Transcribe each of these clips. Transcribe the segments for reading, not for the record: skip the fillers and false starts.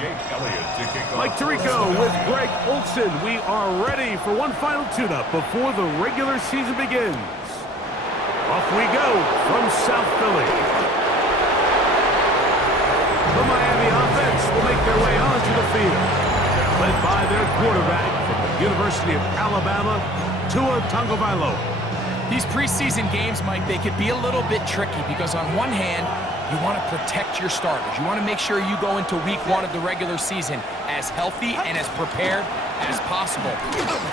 Mike Tirico with Greg Olson. We are ready for one final tune-up before the regular season begins. Off we go from South Philly. The Miami offense will make their way onto the field, led by their quarterback from the University of Alabama, Tua Tagovailoa. These preseason games, Mike, they could be a little bit tricky because on one hand, you want to protect your starters. You want to make sure you go into week 1 of the regular season as healthy and as prepared as possible.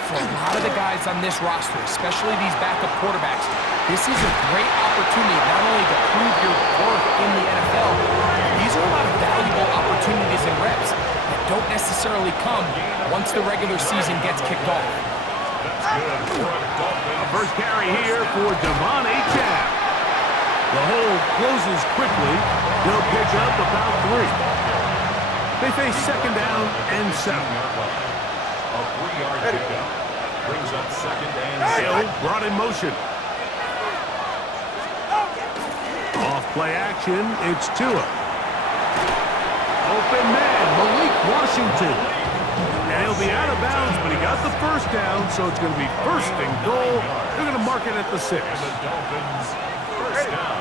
For a lot of the guys on this roster, especially these backup quarterbacks, this is a great opportunity not only to prove your worth in the NFL, these are a lot of valuable opportunities and reps that don't necessarily come once the regular season gets kicked off. First carry here for Devon Achane. The hole closes quickly. He'll pick up about 3. They face second down and 7. A 3-yard pickup brings up second and 7. Hill brought in motion. Off play action, it's Tua. Open man, Malik Washington. And he'll be out of bounds, but he got the first down, so it's going to be first and goal. They're going to mark it at the 6. And the Dolphins first down.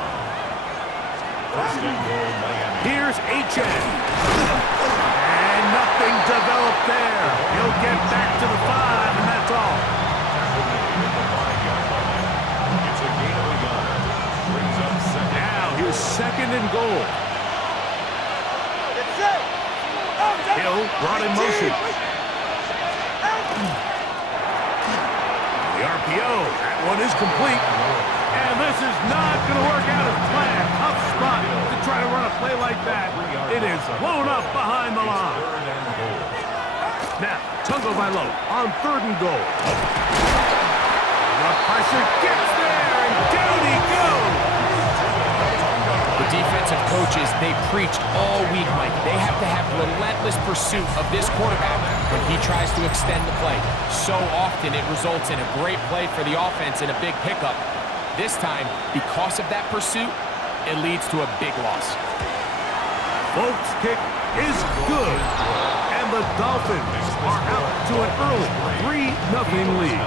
First and goal, Miami. Here's Achane. And nothing developed there. He'll get back to the 5, and that's all. It's a gain of a yard. Brings up second. Now here's second and goal. Hill brought in motion. The RPO, that one is complete. And this is not going to work out as planned. Tough spot to try to run a play like that. It is blown up behind the line. Now, Tagovailoa on third and goal. The pressure gets there, and down he goes. The defensive coaches, they preached all week, Mike. They have to have relentless pursuit of this quarterback when he tries to extend the play. So often it results in a great play for the offense and a big pickup. This time, because of that pursuit, it leads to a big loss. Folks' kick is good, and the Dolphins are out to an early 3-0 lead.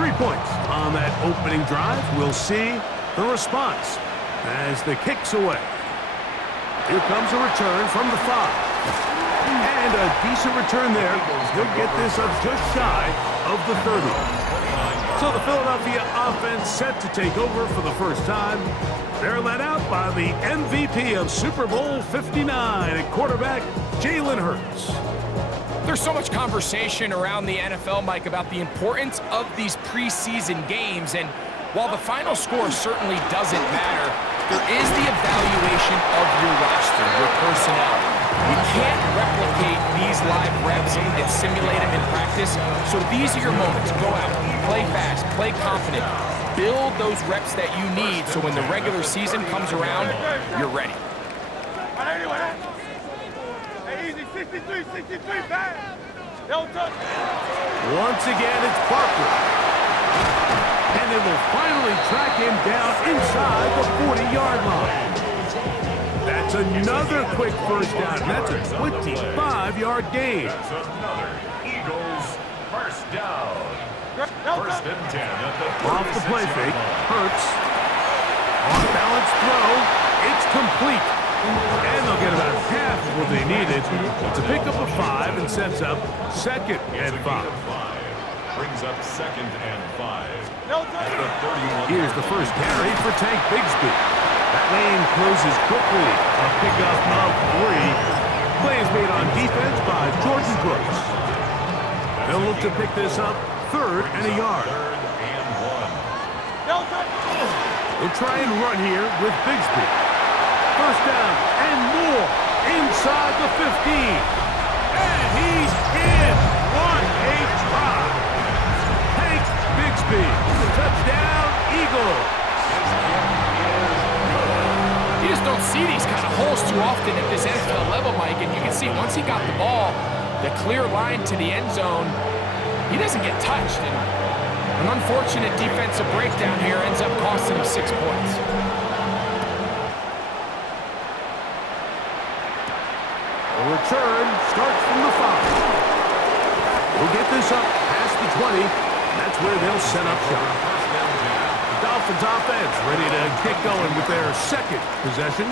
3 points on that opening drive. We'll see the response as the kick's away. Here comes a return from the 5. And a decent return there. He'll get this up just shy of the 30. So the Philadelphia offense set to take over for the first time. They're led out by the MVP of Super Bowl 59 at quarterback, Jalen Hurts. There's so much conversation around the NFL, Mike, about the importance of these preseason games. And while the final score certainly doesn't matter, there is the evaluation of your roster, your personnel. You can't replicate these live reps and simulate them in practice. So these are your moments. Go out, play fast, play confident. Build those reps that you need so when the regular season comes around, you're ready. Once again, it's Barker. And they will finally track him down inside the 40-yard line. That's another quick first down. That's a 25-yard gain. That's another Eagles first down. First and 10 at the 36. Off the play fake, Hurts. Off-balance throw. It's complete. And they'll get about half of what they needed to pick up a 5 and sets up second and 5. Brings up second and 5. At the 31. Here's the first carry for Tank Bigsby. That lane closes quickly. A pickup of 3. Play is made on defense by Jordan Brooks. They'll look to pick this up third and a yard. Third and 1. They'll try and run here with Bigsby. First down and more inside the 15. And he's in. What a try. Tank Bigsby. Touchdown, Eagles. You just don't see these kind of holes too often at this NFL level, Mike. And you can see once he got the ball, the clear line to the end zone, he doesn't get touched. And an unfortunate defensive breakdown here ends up costing him 6 points. The return this up past the 20. That's where they'll set up shop. The Dolphins offense ready to get going with their second possession.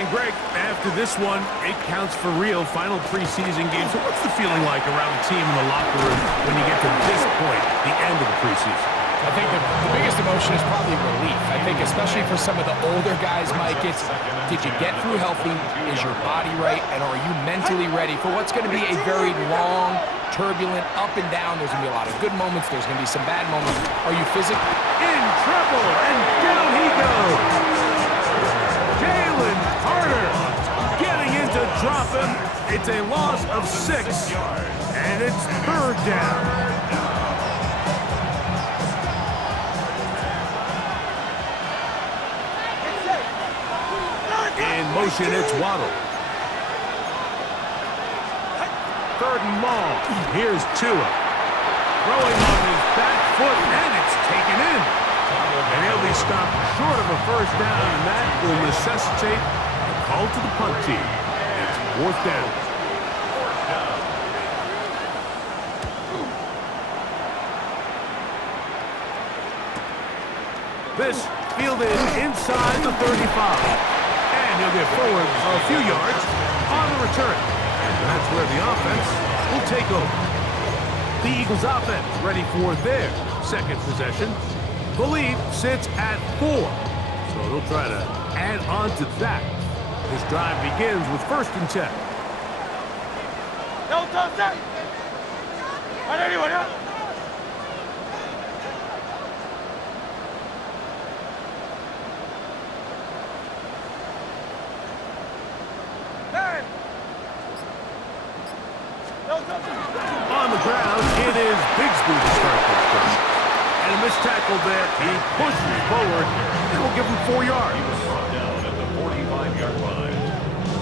And Greg, after this one, it counts for real. Final preseason game. So what's the feeling like around the team in the locker room when you get to this point, the end of the preseason? I think the biggest emotion is probably relief. I think especially for some of the older guys, Mike, it's did you get through healthy? Is your body right? And are you mentally ready for what's going to be a very long, turbulent, up and down? There's going to be a lot of good moments. There's going to be some bad moments. Are you physically in trouble? And down he goes. Jalen Carter getting in to drop him. It's a loss of 6, and it's 3rd down. In motion, it's Waddle. 3rd and long. Here's Tua. Throwing on his back foot, and it's taken in. And he'll be stopped short of a 1st down, and that will necessitate a call to the punt team. It's 4th down. This fielded inside the 35. And he'll get forward a few yards on the return. And that's where the offense will take over. The Eagles offense ready for their second possession. The lead sits at 4. So they'll try to add on to that. This drive begins with 1st and 10. No, don't say. On anyone else. On the ground, it is Bigsby to start this drive. And a missed tackle there. He pushes forward. It will give him 4 yards. He was brought down at the 45-yard line.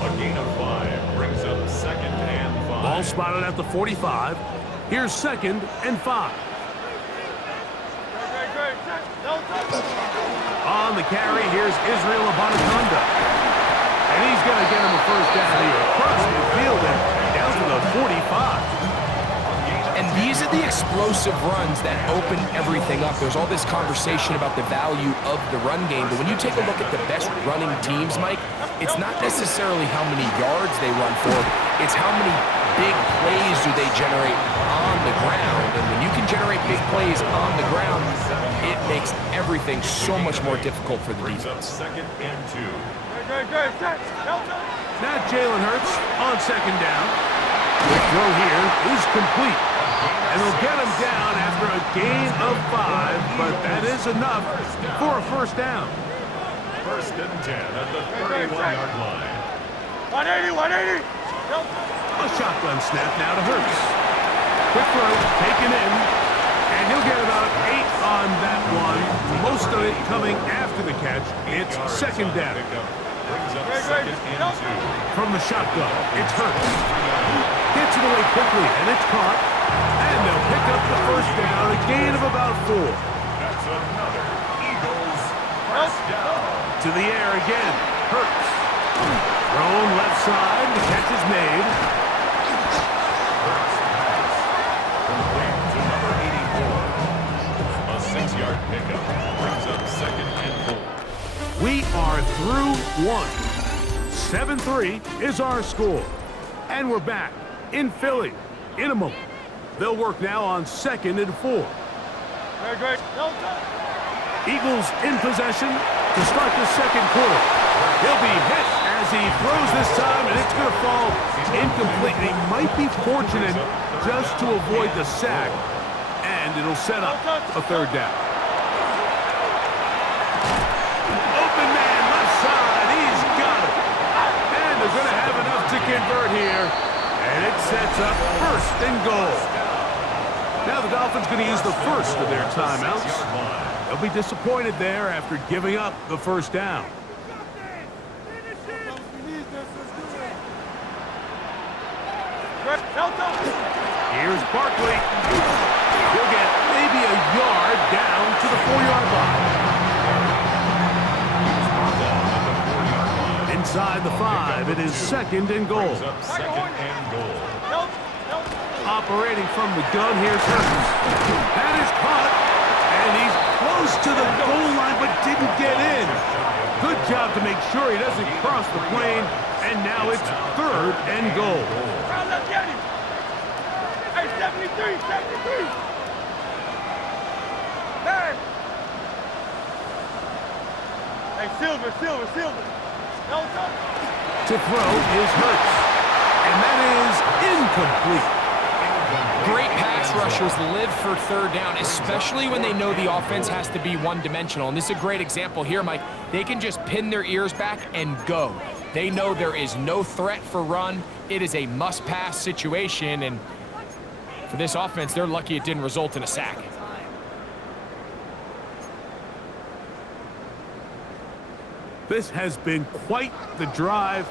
A gain of 5 brings up 2nd and 5. Ball spotted at the 45. Here's 2nd and 5. On the carry, here's Israel Abanaconda. And he's going to get him a 1st down here. Across the field and down to the 45. And these are the explosive runs that open everything up. There's all this conversation about the value of the run game, but when you take a look at the best running teams, Mike, it's not necessarily how many yards they run for, it's how many big plays do they generate on the ground. And when you can generate big plays on the ground, it makes everything so much more difficult for the defense. 2nd and 2. Now Jalen Hurts on 2nd down. The throw here is complete. And they'll get him down after a gain of 5, but that is enough for a 1st down. 1st and 10 at the 31-yard line. 180. A shotgun snap now to Hurts. Quick throw, taken in, and he'll get about 8 on that one. Most of it coming after the catch. It's 2nd down. Brings up 2nd and 2. From the shotgun, it's Hurts. Gets it away quickly, and it's caught. And they'll pick up the 1st down, a gain of about 4. That's another Eagles 1st down. To the air again, Hurts. Thrown left side, the catch is made. Hurts pass. Complete to number 84. A 6-yard pickup brings up 2nd and 4. We are through 1. 7-3 is our score. And we're back in Philly in a moment. They'll work now on 2nd and 4. Eagles in possession to start the 2nd quarter. He'll be hit as he throws this time, and it's going to fall incomplete. He might be fortunate just to avoid the sack, and it'll set up a 3rd down. Open man, left side, he's got it. And they're going to have enough to convert here, and it sets up 1st and goal. Now the Dolphins going to use the first of their timeouts. They'll be disappointed there after giving up the 1st down. Here's Barkley. He'll get maybe a yard down to the 4-yard line. Inside the 5, it is 2nd and goal. Brings up 2nd and goal. operating from the gun. Here's Hurts. That is caught, and he's close to the goal line but didn't get in. Good job to make sure he doesn't cross the plane, and now it's 3rd and goal. Round left, get him. Hey, 73, 73. Hey. Hey, Silver. No, To throw is Hurts, and that is incomplete. Great pass rushers live for 3rd down, especially when they know the offense has to be one-dimensional. And this is a great example here, Mike. They can just pin their ears back and go. They know there is no threat for run. It is a must-pass situation, and for this offense, they're lucky it didn't result in a sack. This has been quite the drive.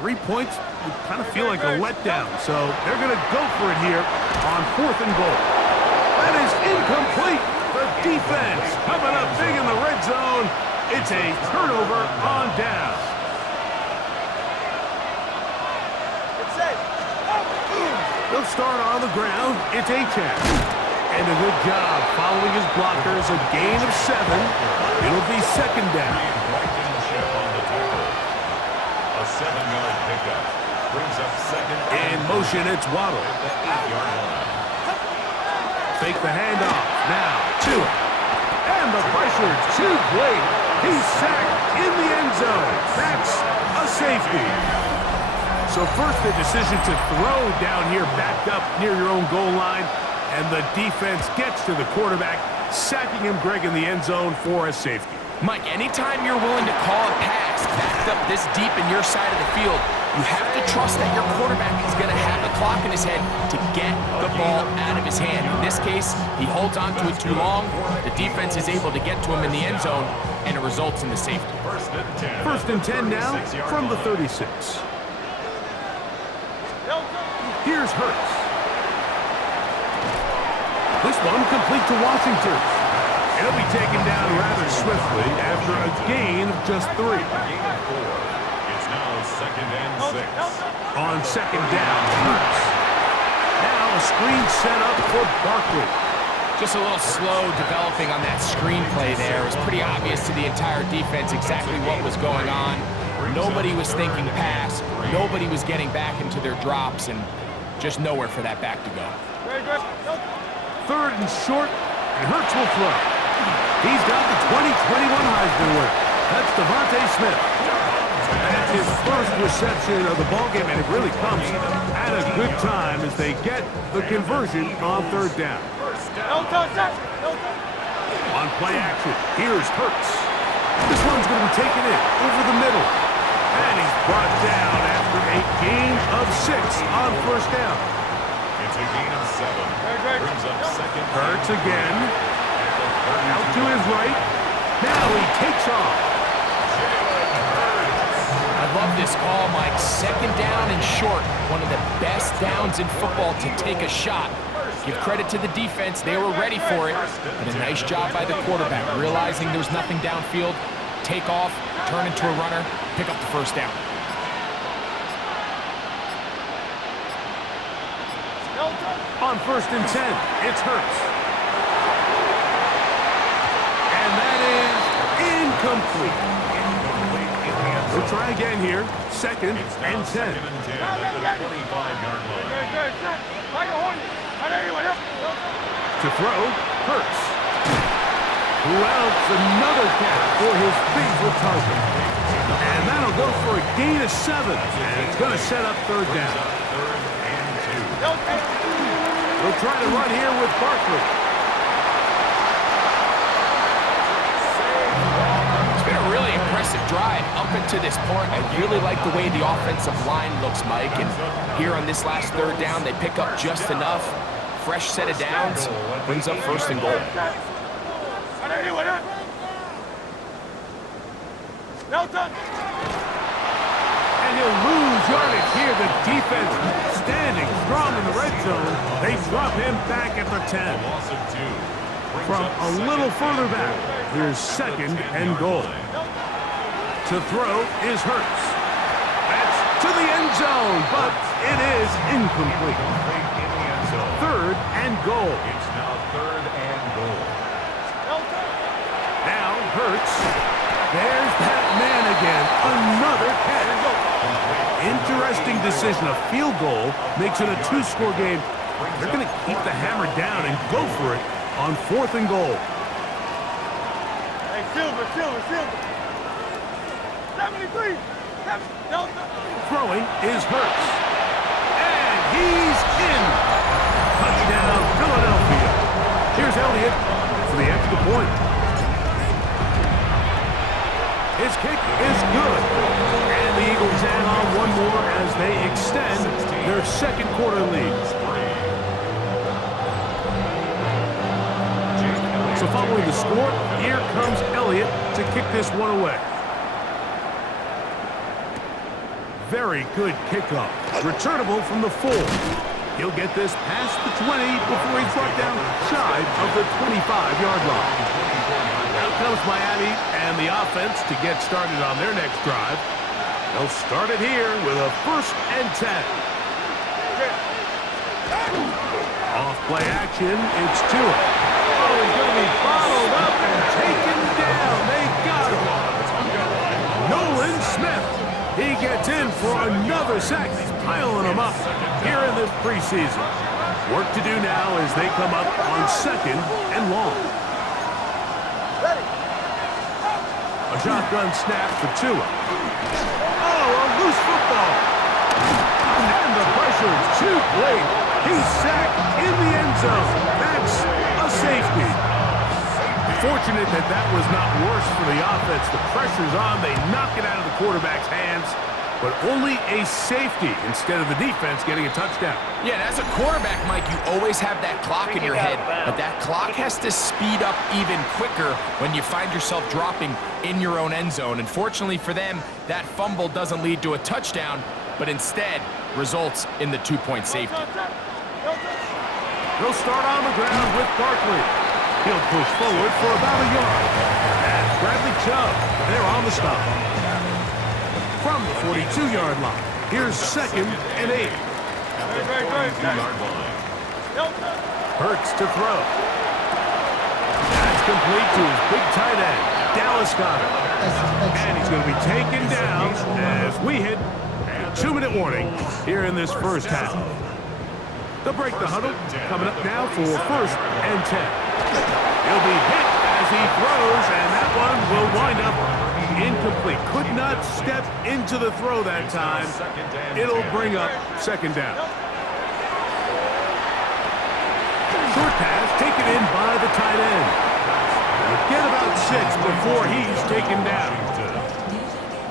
3 points would kind of feel like a letdown, so they're going to go for it here on 4th and goal. That is incomplete. The defense coming up big in the red zone. It's a turnover on down. They'll start on the ground. It's Achane. And a good job following his blockers. A gain of 7. It'll be 2nd down. A 7-yard pickup brings up 2nd. In motion, it's Waddle. Fake the handoff. Now, to it. And the pressure too great. He's sacked in the end zone. That's a safety. So first, the decision to throw down here backed up near your own goal line. And the defense gets to the quarterback, sacking him, Greg, in the end zone for a safety. Mike, anytime you're willing to call a pass backed up this deep in your side of the field, you have to trust that your quarterback is going to have a clock in his head to get the ball out of his hand. In this case, he holds on to it too long. The defense is able to get to him in the end zone, and it results in the safety. First and 10 now from the 36. Here's Hurts. This one complete to Washington. He'll be taken down rather swiftly after a gain of just 3. It's now 2nd and 6. On 2nd down, Hurts. Now a screen set up for Barkley. Just a little slow developing on that screenplay there. It was pretty obvious to the entire defense exactly what was going on. Nobody was thinking pass. Nobody was getting back into their drops, and just nowhere for that back to go. 3rd and short, and Hurts will throw. He's got the 2021 Heisman winner. That's Devontae Smith. That's his first reception of the ballgame, and it really comes at a good time as they get the conversion on 3rd down. On play action, here's Hurts. This one's going to be taken in over the middle. And he's brought down after a gain of 6 on 1st down. It's a gain of 7. Brings up 2nd. Hurts again. Out to his right. Now he takes off. I love this call, Mike. 2nd down and short. One of the best downs in football to take a shot. Give credit to the defense. They were ready for it. But a nice job by the quarterback, realizing there's nothing downfield. Take off, turn into a runner, pick up the 1st down. On 1st and 10, it's Hurts. And that is incomplete. We'll try again here. 2nd and 10. At the 25-yard line. To throw, Hurts. Who else? Another catch for his favorite target. And that'll go for a gain of 7. And it's going to set up 3rd down. 3rd and 2. They'll try to run here with Barkley. It's been a really impressive drive up until this point. I really like the way the offensive line looks, Mike. And here on this last 3rd down, they pick up just enough. Fresh set of downs. Brings up 1st and goal. And he'll lose yardage here. The defense standing strong in the red zone. They drop him back at the 10. Loss of 2. From a little further back, here's 2nd and goal. To throw is Hurts. That's to the end zone, but it is incomplete. 3rd and goal. It's now 3rd and goal. Now Hurts. There's that man again. Another catch. Interesting decision. A field goal makes it a 2-score game. They're going to keep the hammer down and go for it on 4th and goal. Hey, Silver. 73. Throwing is Hurts. And he's in. Touchdown, Philadelphia. Here's Elliott for the extra point. His kick is good. And the Eagles add on one more as they extend their 2nd quarter lead. So following the score, here comes Elliott to kick this one away. Very good kickoff. Returnable from the 4. He'll get this past the 20 before he's brought down shy of the 25-yard line. Now comes Miami and the offense to get started on their next drive. They'll start it here with a 1st and 10. Off play action, it's Tua. Oh, he's going to be bottled up and taken down. They got him. Nolan Smith. He gets in for another sack. He's piling them up here in this preseason. Work to do now as they come up on 2nd and long. A shotgun snap for Tua. Oh, a loose football. And the pressure is too great. He's sacked in the end zone. That's a safety. Fortunate that that was not worse for the offense. The pressure's on. They knock it out of the quarterback's hands, but only a safety instead of the defense getting a touchdown. Yeah, and as a quarterback, Mike, you always have that clock in your head, but that clock has to speed up even quicker when you find yourself dropping in your own end zone. And fortunately for them, that fumble doesn't lead to a touchdown, but instead results in the 2-point safety. They'll start on the ground with Barkley. He'll push forward for about a yard. And Bradley Chubb, they're on the stop. From the 42-yard line, here's 2nd and 8. Hurts to throw. That's complete to his big tight end, Dallas Goedert. And he's going to be taken down as we hit a 2-minute warning here in this first half. They'll break the huddle. Coming up now for 1st and 10. He'll be hit as he throws, and that one will wind up incomplete. Could not step into the throw that time. It'll bring up 2nd down. Short pass taken in by the tight end. He'll get about 6 before he's taken down.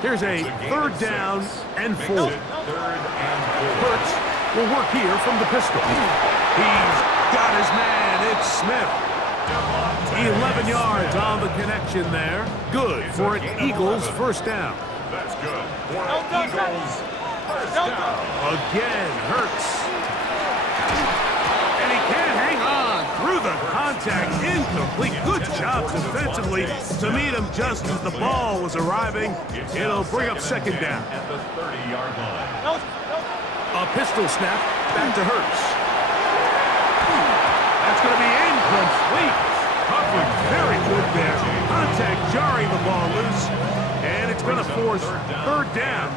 Here's a 3rd down and 4. Hurts will work here from the pistol. He's got his man. It's Smith. 11 yards on the connection there. Good for an Eagles 1st down. That's good for an Eagles 1st down. Again, Hurts. And he can't hang on through the contact. Incomplete. Good job defensively to meet him just as the ball was arriving. It'll bring up 2nd down. At the 30-yard line. A pistol snap back to Hurts. That's going to be incomplete. Coverage very good there. Contact jarring the ball loose. And it's going to force 3rd down.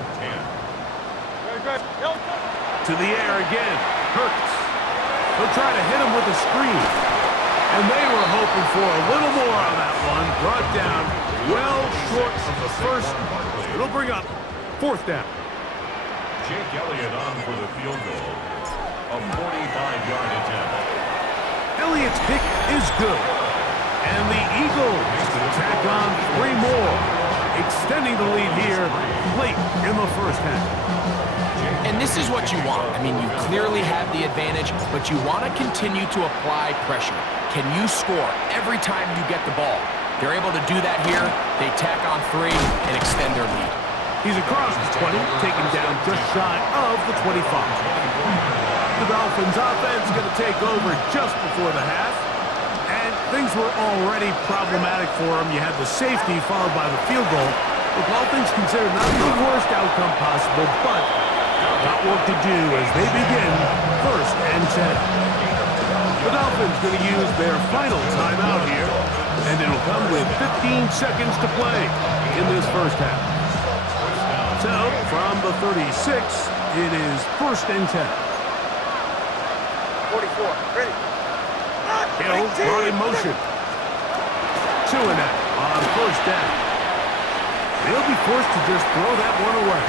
To the air again. Hurts. He'll try to hit him with a screen. And they were hoping for a little more on that one. Brought down well short of the 1st. It'll bring up 4th down. Jake Elliott on for the field goal. A 45-yard attempt. Elliott's pick is good. And the Eagles tack on 3 more, extending the lead here late in the first half. And this is what you want. I mean, you clearly have the advantage, but you want to continue to apply pressure. Can you score every time you get the ball? They're able to do that here. They tack on 3 and extend their lead. He's across the 20, taken down just shy of the 25. The Dolphins offense going to take over just before the half. And things were already problematic for him. You had the safety followed by the field goal. With all things considered, not the worst outcome possible, but got work to do as they begin 1st and 10. The Dolphins going to use their final timeout here, and it'll come with 15 seconds to play in this first half. So, from the 36, it is 1st and 10. 44. Ready. Hill brought in motion. 2 and out on 1st down. They'll be forced to just throw that one away.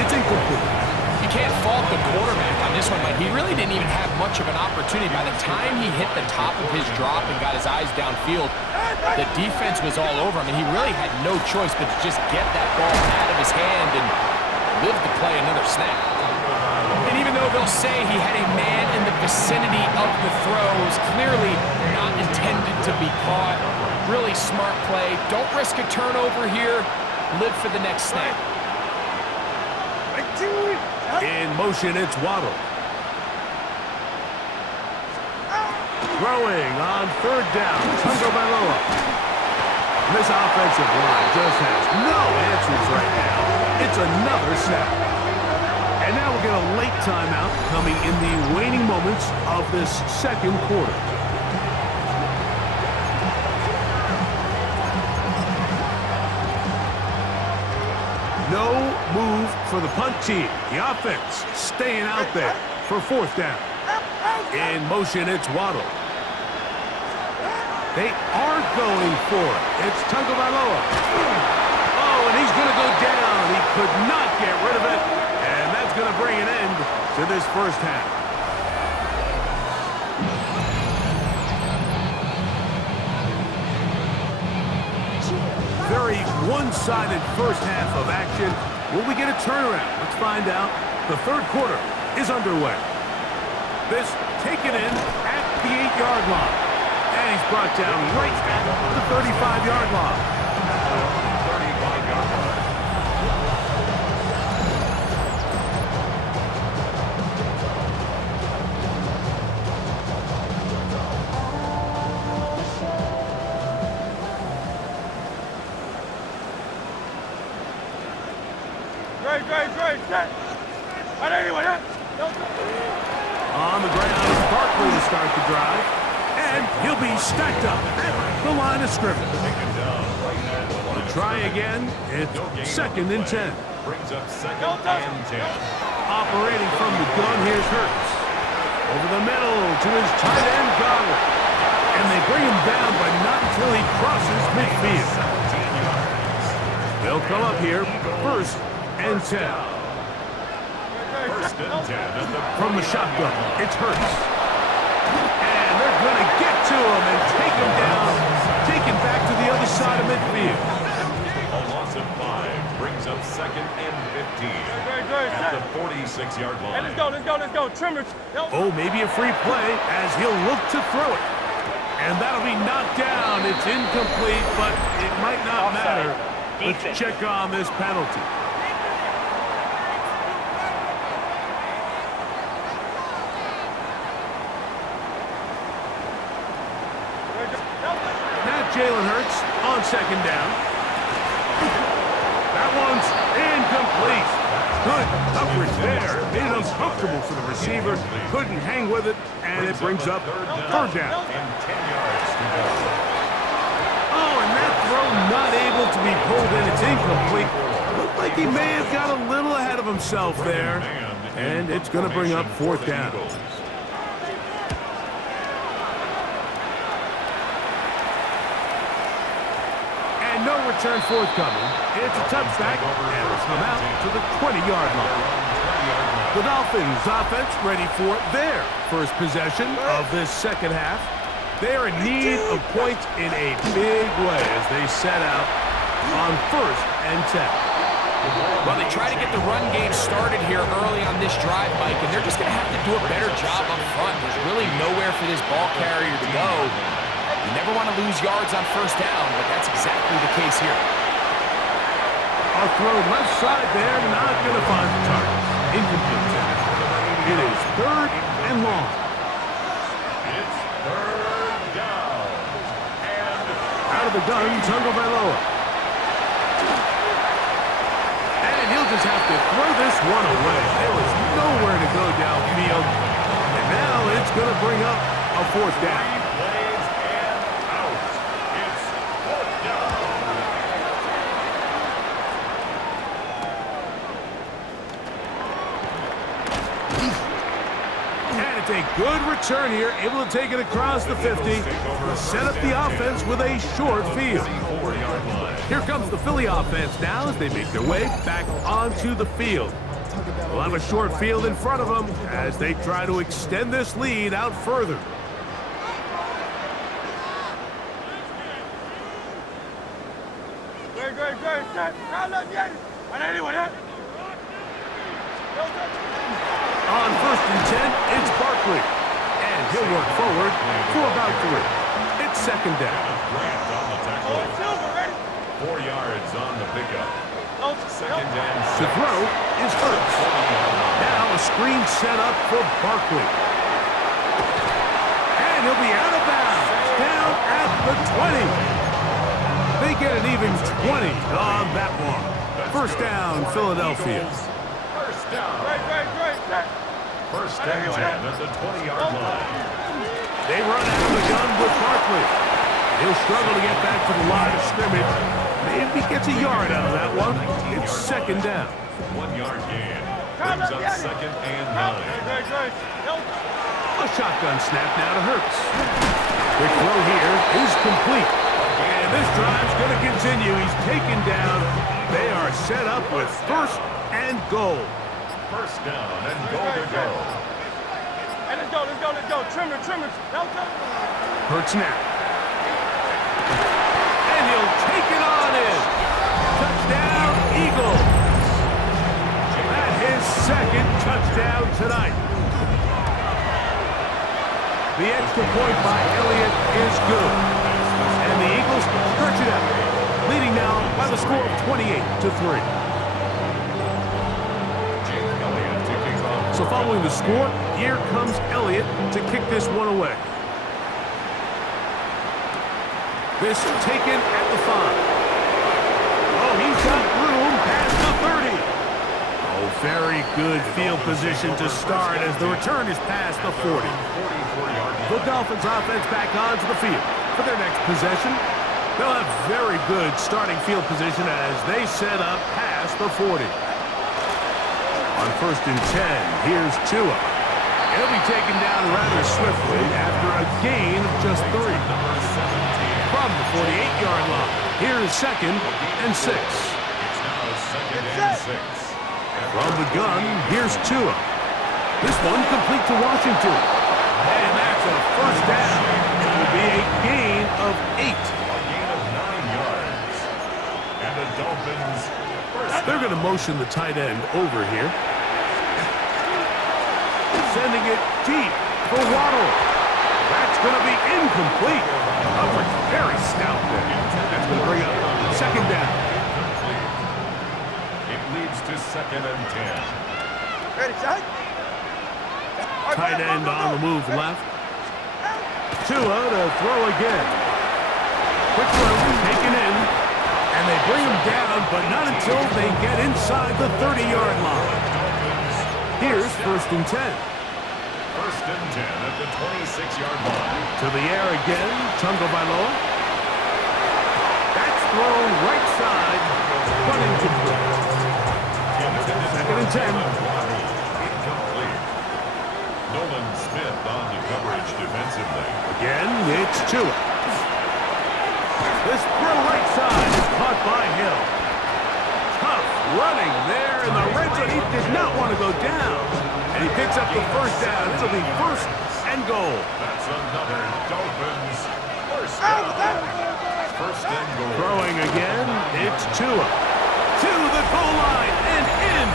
It's incomplete. You can't fault the quarterback on this one, Mike. He really didn't even have much of an opportunity. By the time he hit the top of his drop and got his eyes downfield, the defense was all over him, and he really had no choice but to just get that ball out of his hand and live to play another snap. And even though they'll say he had a man in the vicinity of the throw, it was clearly not intended to be caught. Really smart play. Don't risk a turnover here. Live for the next snap. In motion, it's Waddle. Throwing on 3rd down, Tagovailoa. This offensive line just has no answers right now. It's another sack. And now we'll get a late timeout coming in the waning moments of this 2nd quarter. No move for the punt team. The offense staying out there for 4th down. In motion, it's Waddle. They are going for it. It's Tagovailoa. Oh, and he's going to go down. He could not get rid of it. And that's going to bring an end to this first half. Very one-sided first half of action. Will we get a turnaround? Let's find out. The 3rd quarter is underway. This taken in at the 8-yard line. And he's brought down right at the 35-yard line. 35-yard line. Great, set. Right anyway, On the ground is Barkley to start the drive. And he'll be stacked up at the line of scrimmage. We'll try again. It's 2nd and 10. Brings up 2nd and 10. Operating from the gun, here's Hurts. Over the middle to his tight end, Goddard. And they bring him down, but not until he crosses midfield. 17 yards. They'll come up here, 1st and 10. 1st and 10 at the From the shotgun, it's Hurts. And they're going to get to him and take him down. Take him back to the other side of midfield. A loss of 5 brings up 2nd and 15 at the 46-yard line. Hey, let's go. Trimmer. Oh, maybe a free play as he'll look to throw it. And that'll be knocked down. It's incomplete, but it might not matter. Let's check on this penalty. Jalen Hurts on 2nd down. That one's incomplete. Good coverage there. Made it uncomfortable for the receiver. Couldn't hang with it, and it brings up 3rd down. And 10 yards to go. Oh, and that throw not able to be pulled in. It's incomplete. Looked like he may have got a little ahead of himself there. And it's going to bring up 4th down. No return forthcoming. It's a touchback, and it'll come out to the 20-yard line. The Dolphins offense ready for their first possession of this 2nd half. They are in need of points in a big way as they set out on 1st and 10. Well, they try to get the run game started here early on this drive, Mike, and they're just going to have to do a better job up front. There's really nowhere for this ball carrier to go. You never want to lose yards on 1st down, but that's exactly the case here. A throw left side there, not going to find the target. Incomplete. It is 3rd and long. It's 3rd down. And out of the gun, Tagovailoa. And he'll just have to throw this one away. There was nowhere to go downfield. And now it's going to bring up a fourth down. Plays and out. It's fourth down. And it's a good return here, able to take it across the 50. Set up the offense with a short field. 4-yard line. Here comes the Philly offense now as they make their way back onto the field. They'll have a short field in front of them as they try to extend this lead out further. Great. Set. Round up, yes. And anyone, yeah? On 1st and 10, it's Barkley. And he'll work forward for about 3. It's 2nd down. Grant on the tackle. Silver, ready? 4 yards on the pickup. Second Nope. and The 6. throw is Hurts. Now a screen set up for Barkley. And he'll be out of bounds. Down at the 20. They get an even 20 on that one. 1st down, Philadelphia. First down. Great. Set. First and 10 at the 20-yard line. They run out of the gun with Barkley. He'll struggle to get back to the line of scrimmage. Maybe gets a yard out of that one. It's 2nd down. 1-yard gain. Brings up 2nd and 9. Great. Nope. A shotgun snap now to Hurts. Quick throw here is complete. And this drive's going to continue. He's taken down. They are set up with 1st and goal. First down and goal to go. Hey, let's go. Trimmer. Help. Hurts now. And he'll take it on in. Touchdown, Eagles. That's his 2nd touchdown tonight. The extra point by Elliott is good. And the Eagles stretch it out, leading now by the score of 28-3. So following the score, here comes Elliott to kick this one away. This taken at the 5. Oh, he's got room past the 30. Oh, very good field position to start as the return is past the 40. The Dolphins offense back onto the field for their next possession. They'll have very good starting field position as they set up past the 40. On 1st and 10, here's Tua. He'll be taken down rather swiftly after a gain of just 3. From the 48-yard line, here's 2nd and 6. It's now 2nd and 6. From the gun, here's Tua. This one complete to Washington. And that's a 1st down. It will be a gain of 8. A gain of 9 yards. And the Dolphins first. They're going to motion the tight end over here. Sending it deep for Waddle. That's going to be incomplete. Coverage very stout there. That's going to bring up 2nd down. It leads to 2nd and 10. Ready, shot. Tight end on the move left. Tua to throw again. Quick throw taken in. And they bring him down, but not until they get inside the 30-yard line. Here's 1st and 10. 1st and 10 at the 26-yard line. To the air again, Tungo Bailoa. That's thrown right side, but incomplete. 2nd and 10. Incomplete. Nolan Smith on the coverage defensively. Again, it's Tua. This throw right side is caught by Hill. Tough running there in the red zone. He did not want to go down. And he picks up the 1st down. It'll be 1st and goal. That's another Dolphins first down. 1st and goal. Throwing again, it's Tua. To the goal line and in.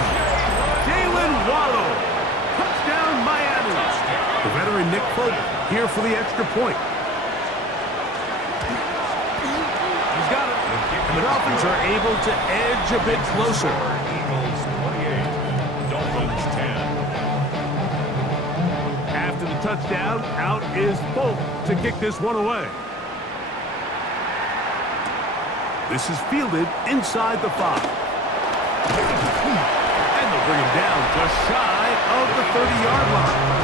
Jalen Waddle. Touchdown Miami. The veteran Nick Folk here for the extra point. He's got it. And the Dolphins are able to edge a bit closer. Eagles 28, Dolphins 10. After the touchdown, out is Folk to kick this one away. This is fielded inside the 5. And they'll bring him down just shy of the 30-yard line.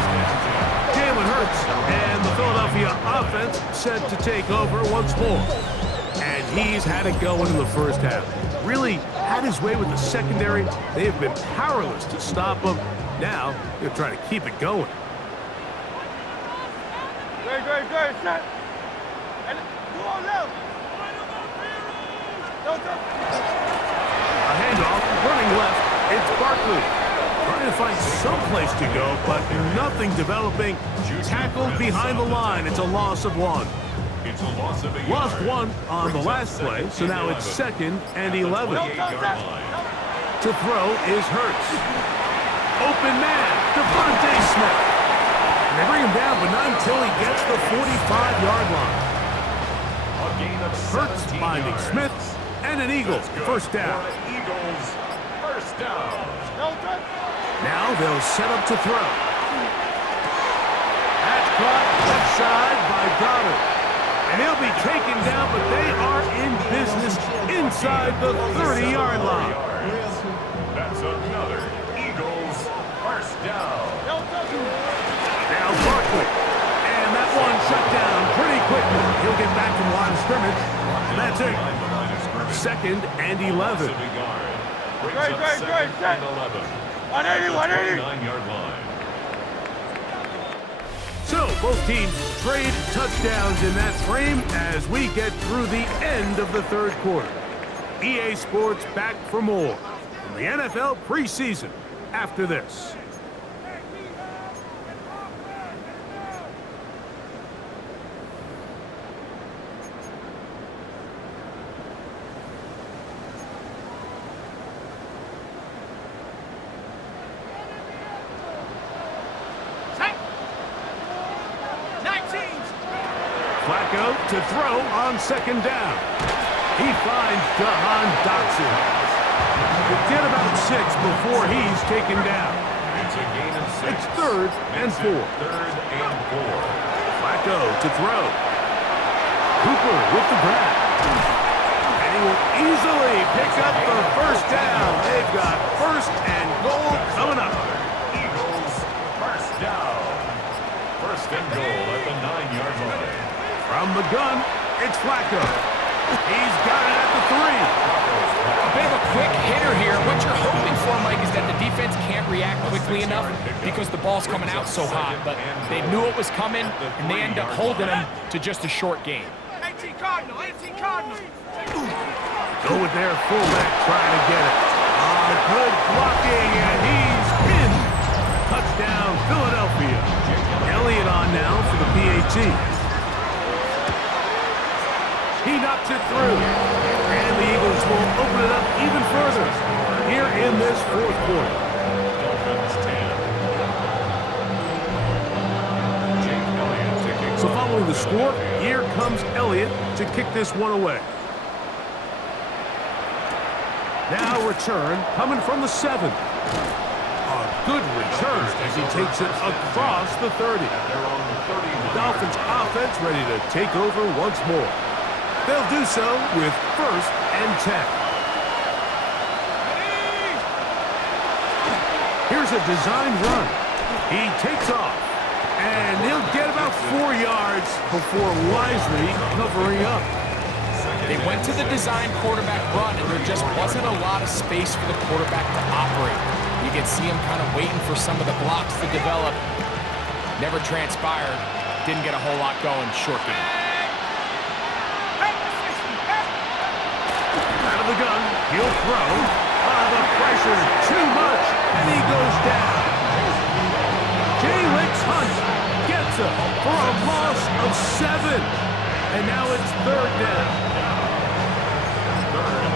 Jalen Hurts yards, and the Philadelphia offense set to take over once more. And he's had it going in the first half. Really had his way with the secondary. They have been powerless to stop him. Now, they're trying to keep it going. Good, set. And go on now. A handoff, running left. It's Barkley. Trying to find some place to go, but nothing developing. Tackled behind the line. It's a loss of 1. It's a loss of 8 Lost yards. 1 on the last play, so now it's 2nd and 11. To throw is Hurts. Open man, Devontae Smith. And they bring him down, but not until he gets the 45-yard line. A gain of Hurts 17 finding yards. Smith, and an Eagle, first down. For the Eagles, first down. Now they'll set up to throw. That's caught left side by Goddard. And he'll be taken down, but they are in business inside the 30-yard line. That's another Eagles first down. Now Barkley. And that one shut down pretty quickly. He'll get back to the line of scrimmage. And that's it. 2nd and 11. Great, set. 180. 9-yard line. So both teams trade touchdowns in that frame as we get through the end of the third quarter. EA Sports back for more from the NFL preseason after this. Flacco to throw on 2nd down. He finds Jahan Dotson. He'll get about 6 before he's taken down. It's a gain of 6. It's 3rd and 4. 3rd and 4. Flacco to throw. Cooper with the grab. And he will easily pick up the first down. They've got 1st and goal coming up. Eagles first down. 1st and goal at the 9-yard line. From the gun, it's Flacco. He's got it at the 3. A bit of a quick hitter here. What you're hoping for, Mike, is that the defense can't react quickly enough because the ball's coming out so hot. But they knew it was coming, and they end up holding them to just a short game. 18 Cardinal. Go with their fullback trying to get it. Good blocking, and he's in. Touchdown, Philadelphia. Elliott on now for the PAT. He knocks it through. And the Eagles will open it up even further here in this fourth quarter. Dolphins 10. So following the score, here comes Elliott to kick this one away. Now return coming from the 7. A good return as he takes it across the 30. The Dolphins offense ready to take over once more. They'll do so with 1st and 10. Here's a designed run. He takes off, and he'll get about 4 yards before wisely covering up. They went to the design quarterback run, and there just wasn't a lot of space for the quarterback to operate. You could see him kind of waiting for some of the blocks to develop. Never transpired. Didn't get a whole lot going. Short game. Out of the gun, he'll throw. The pressure, too much, and he goes down. Jalen Hunt gets him for a loss of 7. And now it's 3rd down. 3rd and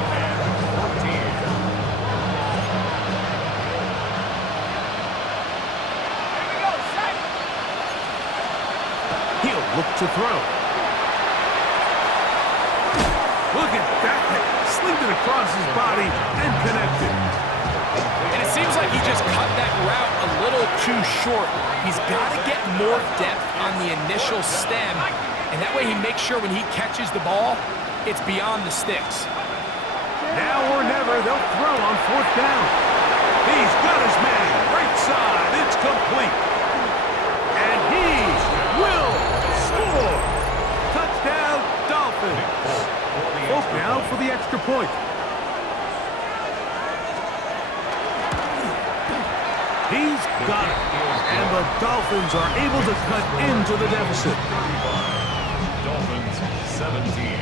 14. He'll look to throw. Look at that. Slinged it across his body and connected. And it seems like he just cut that route a little too short. He's got to get more depth on the initial stem, and that way he makes sure when he catches the ball, it's beyond the sticks. Now or never, they'll throw on 4th down. He's got his man. Right side. It's complete. And he's for the extra point. He's got it. And the Dolphins are able to cut into the deficit. 35. Dolphins 17.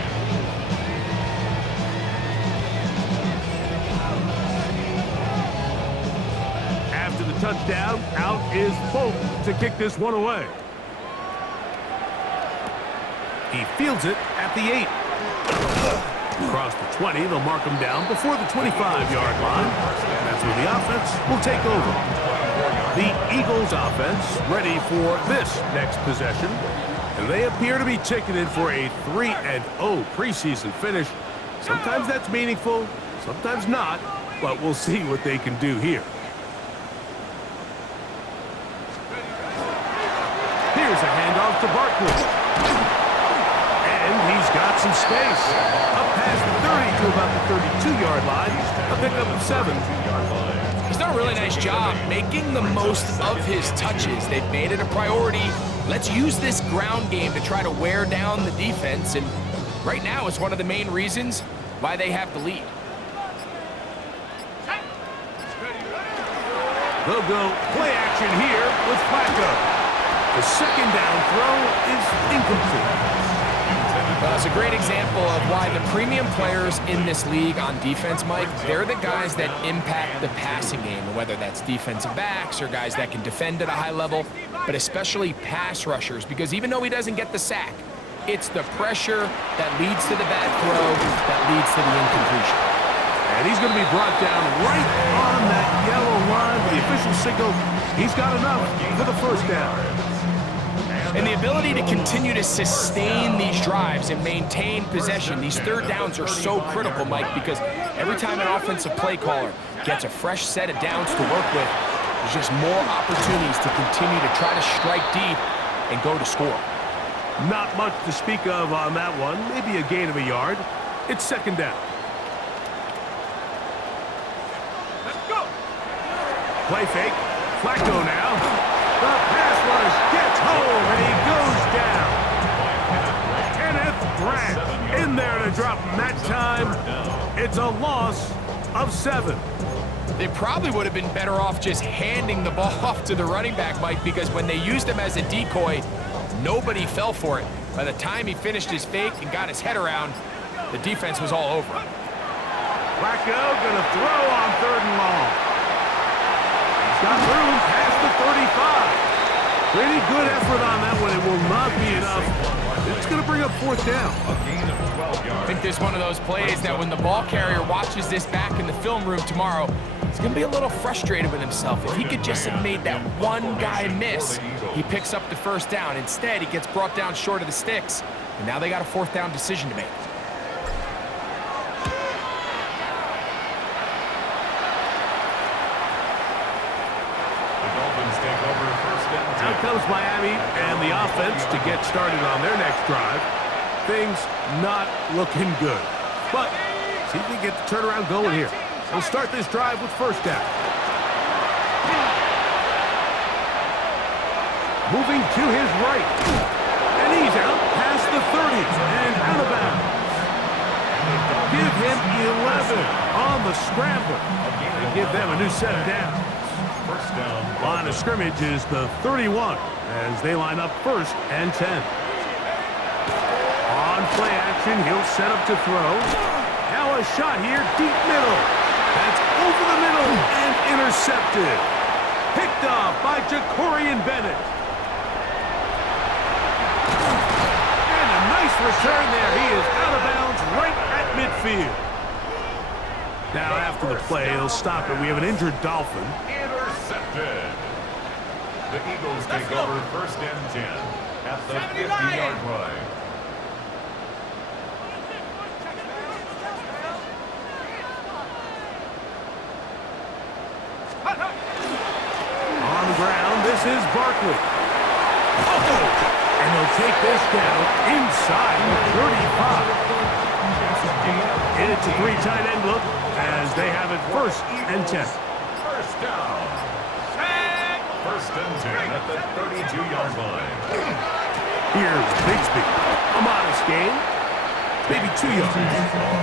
After the touchdown, out is Folk to kick this one away. He fields it at the 8. Across the 20, they'll mark him down before the 25-yard line. That's where the offense will take over. The Eagles offense ready for this next possession. And they appear to be ticketed for a 3-0 preseason finish. Sometimes that's meaningful, sometimes not, but we'll see what they can do here. Here's a handoff to Barkley. And he's got some space. Up past the 30 to about the 32-yard line. A pickup of 7. He's done a really nice job making the most of his touches. They've made it a priority. Let's use this ground game to try to wear down the defense. And right now it's one of the main reasons why they have the lead. They'll go play action here with Flacco. The second down throw is incomplete. Well, it's a great example of why the premium players in this league on defense, Mike, they're the guys that impact the passing game, whether that's defensive backs or guys that can defend at a high level, but especially pass rushers, because even though he doesn't get the sack, it's the pressure that leads to the bad throw that leads to the incompletion. And he's going to be brought down right on that yellow line with the official signal. He's got enough for the first down. And the ability to continue to sustain these drives and maintain possession, these third downs are so critical, Mike, because every time an offensive play caller gets a fresh set of downs to work with, there's just more opportunities to continue to try to strike deep and go to score. Not much to speak of on that one. Maybe a gain of a yard. It's second down. Let's go. Play fake. Flacco now. The pass rush gets home, and he goes down. Kenneth Grant in there to drop him that time. It's a loss of 7. They probably would have been better off just handing the ball off to the running back, Mike, because when they used him as a decoy, nobody fell for it. By the time he finished his fake and got his head around, the defense was all over him. Flacco going to throw on 3rd and long. He's got room past the 35. Pretty good effort on that one. It will not be enough. It's going to bring up 4th down. A gain of 12 yards. I think this is one of those plays that when the ball carrier watches this back in the film room tomorrow, he's going to be a little frustrated with himself. If he could just have made that one guy miss, he picks up the first down. Instead, he gets brought down short of the sticks, and now they got a 4th down decision to make. Out comes Miami and the offense to get started on their next drive. Things not looking good. But see if they get the turnaround going here. They'll start this drive with 1st down. Moving to his right. And he's out past the 30 and out of bounds. Give him 11 on the scramble. And give them a new set of downs. First down. Line of scrimmage is the 31 as they line up 1st and 10. On play action, he'll set up to throw. Now a shot here, deep middle. That's over the middle and intercepted. Picked off by Jacorian Bennett. And a nice return there. He is out of bounds right at midfield. Now after the play, he'll stop it. We have an injured Dolphin. Intercepted. The Eagles take over 1st and 10 at the 50-yard line. On the ground, this is Barkley. And they'll take this down inside the 35. It's a 3 tight end look as they have it 1st and 10. First down. 1st and 10 at the 32-yard line. Here's Bigsby. A modest gain. maybe 2 yards.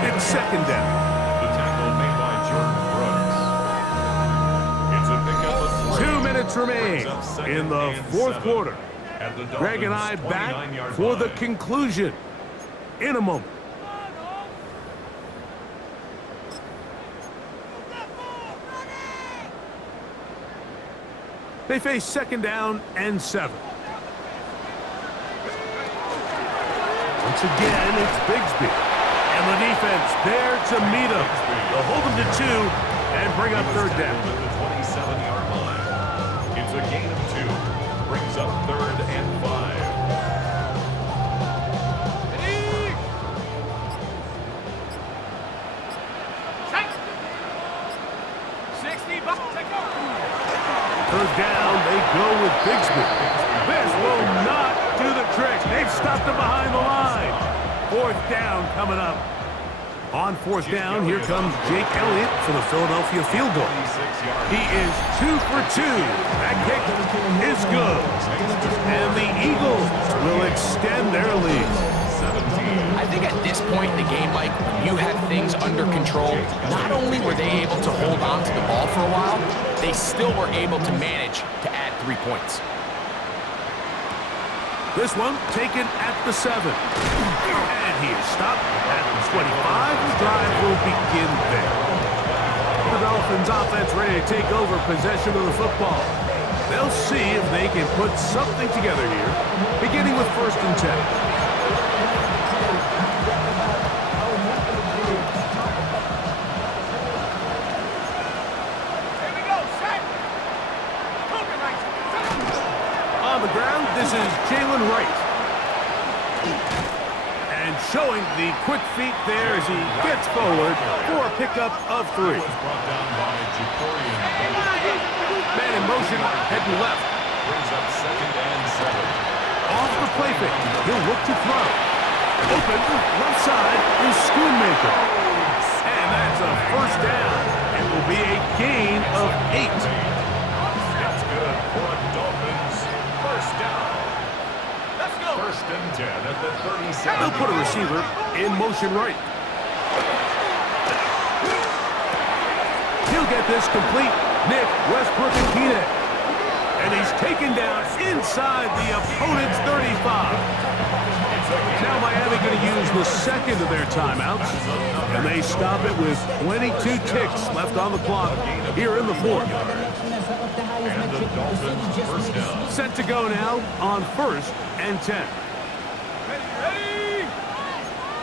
It's second down. The tackle made by Jordan Brooks. It's a pickup of 3. 2 minutes remain Brings up second in the and fourth 7. quarter. At the Greg and I Dolphins' back 29-yard for the line. conclusion in a moment. They face second down and 7. Once again, it's Bigsby. And the defense there to meet him. They'll hold him to 2 and bring up third down. At the 27-yard line. It's a gain of 2. Brings up third and 5. Third down, they go with Bigsby. This will not do the trick. They've stopped him behind the line. Fourth down coming up. On fourth down, here comes Jake Elliott for the Philadelphia field goal. He is 2 for 2. That kick is good. And the Eagles will extend their lead. I think at this point in the game, Mike, when you have things under control, not only were they able to hold on to the ball for a while, they still were able to manage to add 3 points. This one taken at the 7. And he is stopped at the 25. The drive will begin there. The Dolphins offense ready to take over possession of the football. They'll see if they can put something together here, beginning with 1st and 10. On the ground, this is Jalen Wright. And showing the quick feet there as he gets forward for a pickup of 3. Man in motion, heading left. Brings up second and 7. Off the play fake, he'll look to throw. Open, left side is Schoonmaker. And that's a first down. It will be a gain of 8. It's good for a Dolphins first down. Let's go. 1st and 10 at the 37. They'll put a receiver in motion right. He'll get this complete. Nick Westbrook-Akine. And he's taken down inside the opponent's 35. Now Miami going to use the second of their timeouts. And they stop it with 22 ticks left on the clock here in the 4th. And the Dolphins first down. Set to go now on 1st and 10. Ready?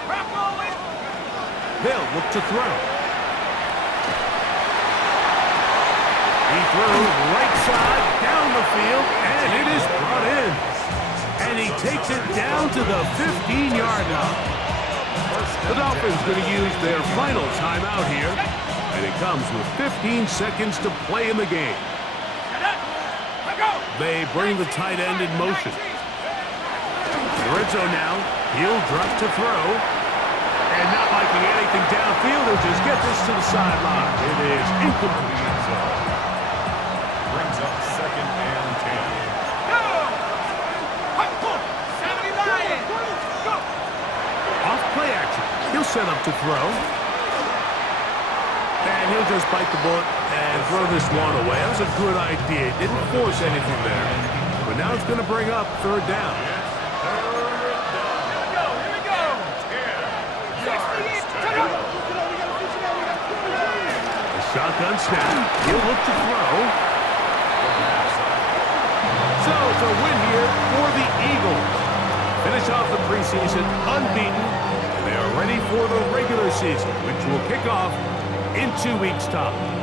Rock going. They'll look to throw. He throws right side down the field, and it is brought in. And he takes it down to the 15-yard line. The Dolphins going to use their final timeout here, and it comes with 15 seconds to play in the game. They bring the tight end in motion. Rizzo now, he'll drop to throw. And not liking anything downfield, he'll just get this to the sideline. It is incomplete. Brings up second and 10. Off play action. He'll set up to throw. And he'll just bite the bullet and throw this one away. That was a good idea. Didn't force anything there. But now it's going to bring up third down. The shotgun snap. He'll look to throw. So it's a win here for the Eagles. Finish off the preseason unbeaten, and they are ready for the regular season, which will kick off in 2 weeks' time.